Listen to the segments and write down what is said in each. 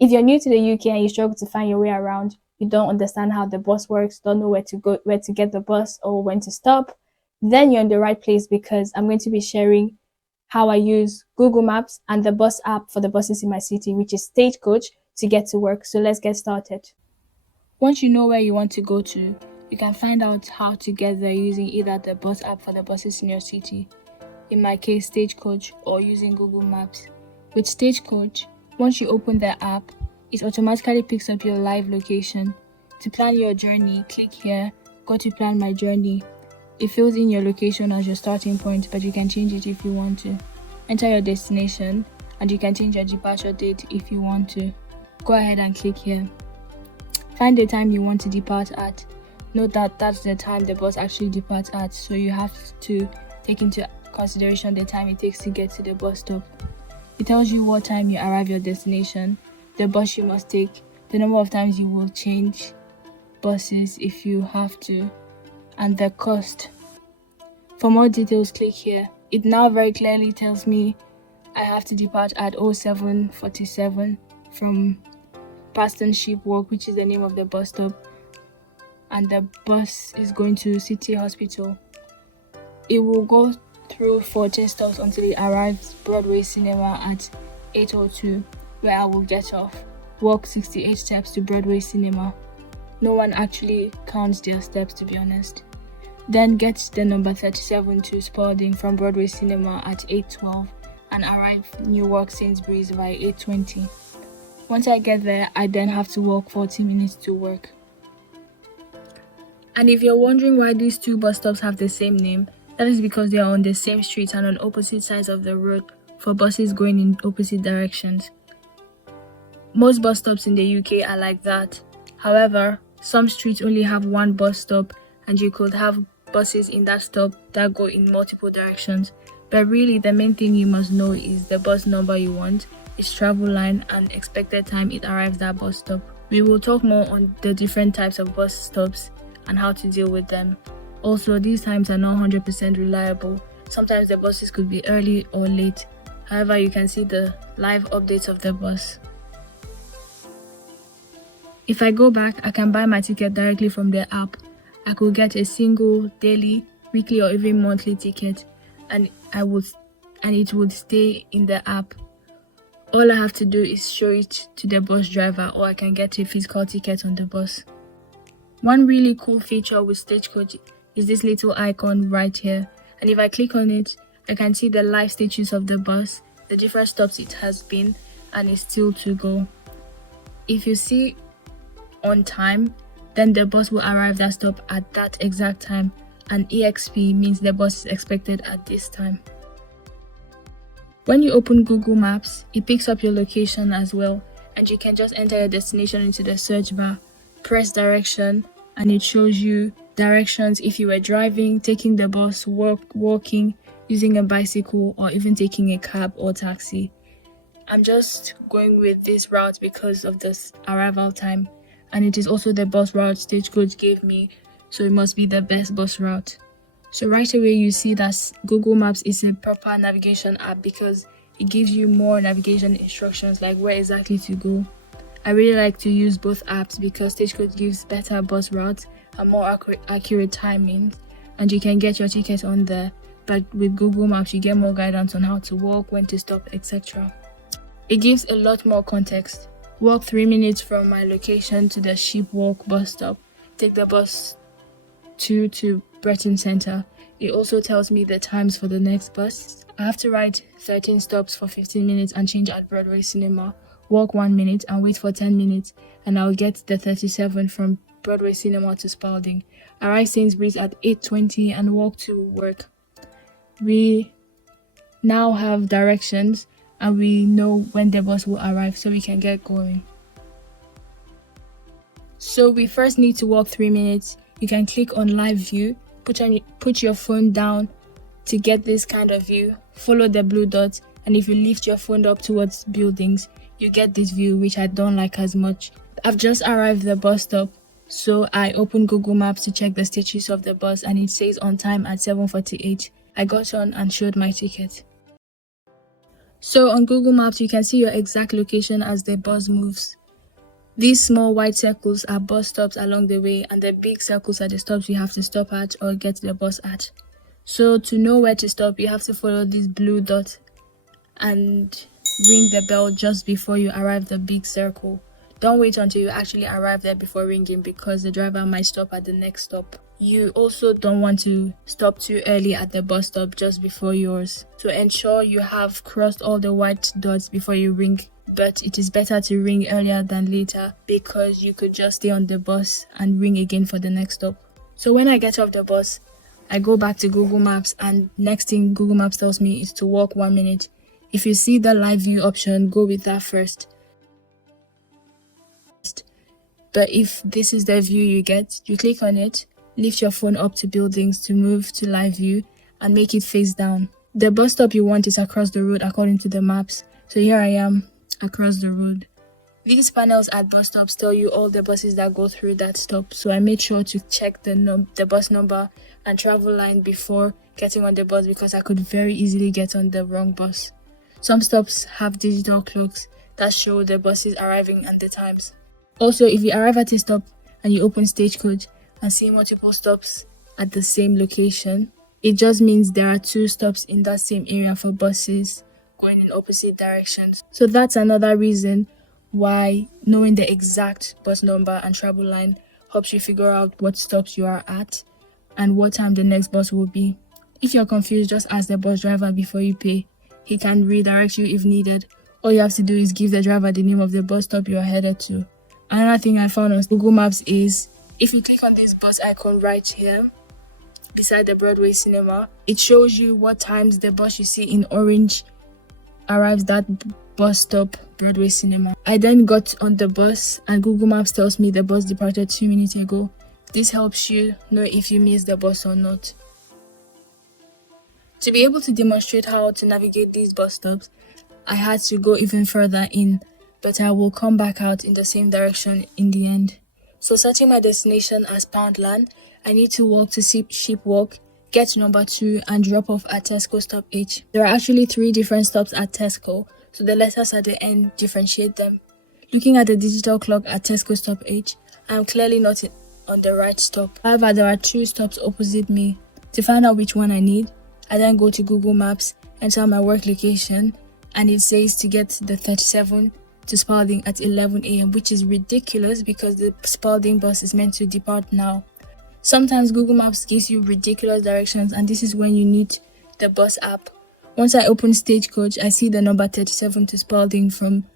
If you're new to the UK and you struggle to find your way around, you don't understand how the bus works, don't know where to go, where to get the bus, or when to stop, then you're in the right place because I'm going to be sharing how I use Google Maps and the bus app for the buses in my city, which is Stagecoach, to get to work. So let's get started. Once you know where you want to go to, you can find out how to get there using either the bus app for the buses in your city, in my case Stagecoach, or using Google Maps. With Stagecoach, once you open the app, it automatically picks up your live location. To plan your journey, click here, go to plan my journey. It fills in your location as your starting point, but you can change it if you want to. Enter your destination, and you can change your departure date if you want to. Go ahead and click here. Find the time you want to depart at. Note that that's the time the bus actually departs at, so you have to take into consideration the time it takes to get to the bus stop. It tells you what time you arrive your destination, the bus you must take, the number of times you will change buses if you have to, and the cost. For more details, click here. It now very clearly tells me I have to depart at 07:47 from Paston Sheep Walk, which is the name of the bus stop, and the bus is going to City Hospital. It will go through 14 stops until it arrives Broadway Cinema at 8:02, where I will get off. Walk 68 steps to Broadway Cinema. No one actually counts their steps, to be honest. Then get the number 37 to Spalding from Broadway Cinema at 8:12 and arrive Newark Sainsbury's by 8:20. Once I get there, I then have to walk 40 minutes to work. And if you're wondering why these two bus stops have the same name, that is because they are on the same street and on opposite sides of the road for buses going in opposite directions. Most bus stops in the UK are like that. However, some streets only have one bus stop, and you could have buses in that stop that go in multiple directions. But really, the main thing you must know is the bus number you want, its travel line, and expected time it arrives at bus stop. We will talk more on the different types of bus stops and how to deal with them. Also, these times are not 100% reliable. Sometimes the buses could be early or late. However, you can see the live updates of the bus. If I go back, I can buy my ticket directly from the app. I could get a single, daily, weekly, or even monthly ticket, and it would stay in the app. All I have to do is show it to the bus driver, or I can get a physical ticket on the bus. One really cool feature with Stagecoach is this little icon right here, and if I click on it, I can see the live status of the bus, the different stops it has been, and is still to go. If you see on time, then the bus will arrive that stop at that exact time, and EXP means the bus is expected at this time. When you open Google Maps, it picks up your location as well, and you can just enter your destination into the search bar, press direction, and it shows you directions if you were driving, taking the bus, walking, using a bicycle, or even taking a cab or taxi. I'm just going with this route because of this arrival time, and it is also the bus route Stagecoach gave me, so it must be the best bus route. So right away you see that Google Maps is a proper navigation app because it gives you more navigation instructions like where exactly to go. I really like to use both apps because Stagecoach gives better bus routes and more accurate timings, and you can get your ticket on there. But with Google Maps, you get more guidance on how to walk, when to stop, etc. It gives a lot more context. Walk 3 minutes from my location to the Sheep Walk bus stop. Take the bus to Breton Center. It also tells me the times for the next bus. I have to ride 13 stops for 15 minutes and change at Broadway Cinema. Walk 1 minute and wait for 10 minutes, and I'll get the 37 from Broadway Cinema to Spalding. Arrive Sainsbury's at 8:20 and walk to work. We now have directions and we know when the bus will arrive so we can get going. So we first need to walk 3 minutes. You can click on live view, put your phone down to get this kind of view, follow the blue dot, and if you lift your phone up towards buildings, you get this view, which I don't like as much. I've just arrived at the bus stop, so I opened Google Maps to check the status of the bus, and it says on time at 7:48. I got on and showed my ticket. So on Google Maps, you can see your exact location as the bus moves. These small white circles are bus stops along the way, and the big circles are the stops you have to stop at or get the bus at. So to know where to stop, you have to follow this blue dot and ring the bell just before you arrive the big circle. Don't wait until you actually arrive there before ringing, because the driver might stop at the next stop. You also don't want to stop too early at the bus stop just before yours. So ensure you have crossed all the white dots before you ring. But it is better to ring earlier than later, because you could just stay on the bus and ring again for the next stop. So when I get off the bus, I go back to Google Maps, and next thing Google Maps tells me is to walk 1 minute. If you see the live view option, go with that first. But if this is the view you get, you click on it, lift your phone up to buildings to move to live view, and make it face down. The bus stop you want is across the road according to the maps. So here I am, across the road. These panels at bus stops tell you all the buses that go through that stop. So I made sure to check the bus number and travel line before getting on the bus, because I could very easily get on the wrong bus. Some stops have digital clocks that show the buses arriving and the times. Also, if you arrive at a stop and you open Stagecoach and see multiple stops at the same location, it just means there are 2 stops in that same area for buses going in opposite directions. So that's another reason why knowing the exact bus number and travel line helps you figure out what stops you are at and what time the next bus will be. If you're confused, just ask the bus driver before you pay. He can redirect you if needed. All you have to do is give the driver the name of the bus stop you are headed to. Another thing I found on Google Maps is, if you click on this bus icon right here beside the Broadway Cinema, it shows you what times the bus you see in orange arrives that bus stop, Broadway Cinema. I then got on the bus and Google Maps tells me the bus departed 2 minutes ago. This helps you know if you missed the bus or not. To be able to demonstrate how to navigate these bus stops, I had to go even further in, but I will come back out in the same direction in the end. So setting my destination as Poundland, I need to walk to Sheep Walk, get to number 2 and drop off at Tesco Stop H. There are actually 3 different stops at Tesco, so the letters at the end differentiate them. Looking at the digital clock at Tesco Stop H, I am clearly not on the right stop. However, there are 2 stops opposite me. To find out which one I need, I then go to Google Maps, enter my work location, and it says to get the 37 to Spalding at 11 a.m, which is ridiculous because the Spalding bus is meant to depart now. Sometimes Google Maps gives you ridiculous directions, and this is when you need the bus app. Once I open Stagecoach, I see the number 37 to Spalding from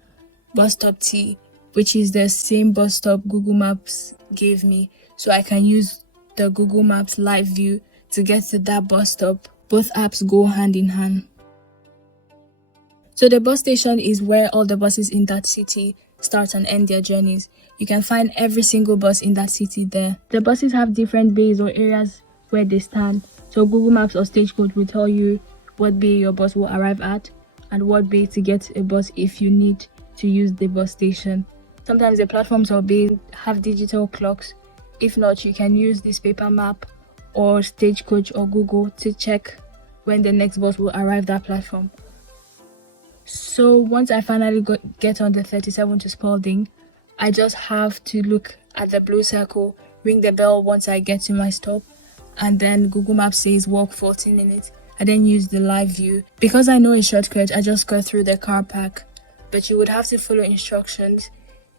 bus stop T, which is the same bus stop Google Maps gave me, so I can use the Google Maps live view to get to that bus stop. Both apps go hand in hand. So the bus station is where all the buses in that city start and end their journeys. You can find every single bus in that city there. The buses have different bays or areas where they stand. So Google Maps or Stagecoach will tell you what bay your bus will arrive at and what bay to get a bus if you need to use the bus station. Sometimes the platforms or bays have digital clocks. If not, you can use this paper map or Stagecoach or Google to check when the next bus will arrive that platform. So once I finally get on the 37 to Spalding, I just have to look at the blue circle, ring the bell once I get to my stop, and then Google Maps says walk 14 minutes. I then use the live view. Because I know a shortcut, I just go through the car park, but you would have to follow instructions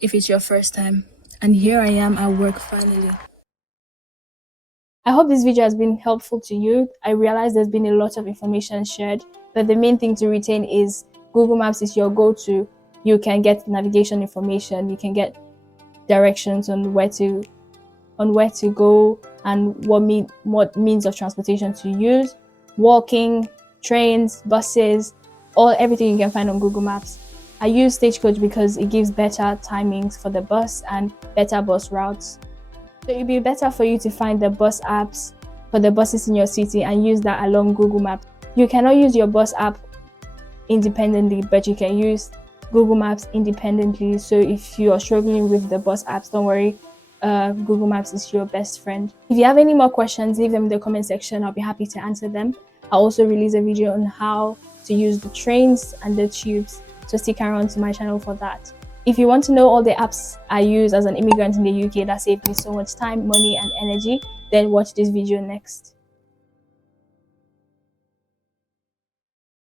if it's your first time. And here I am at work finally. I hope this video has been helpful to you. I realize there's been a lot of information shared, but the main thing to retain is Google Maps is your go-to. You can get navigation information, you can get directions on where to go and what means of transportation to use, walking, trains, buses, everything you can find on Google Maps. I use Stagecoach because it gives better timings for the bus and better bus routes. So it'd be better for you to find the bus apps for the buses in your city and use that along Google Maps. You cannot use your bus app independently, but you can use Google Maps independently. So if you are struggling with the bus apps, don't worry, Google Maps is your best friend. If you have any more questions, leave them in the comment section. I'll be happy to answer them. I'll also release a video on how to use the trains and the tubes. So stick around to my channel for that. If you want to know all the apps I use as an immigrant in the UK that saved me so much time, money, and energy, then watch this video next.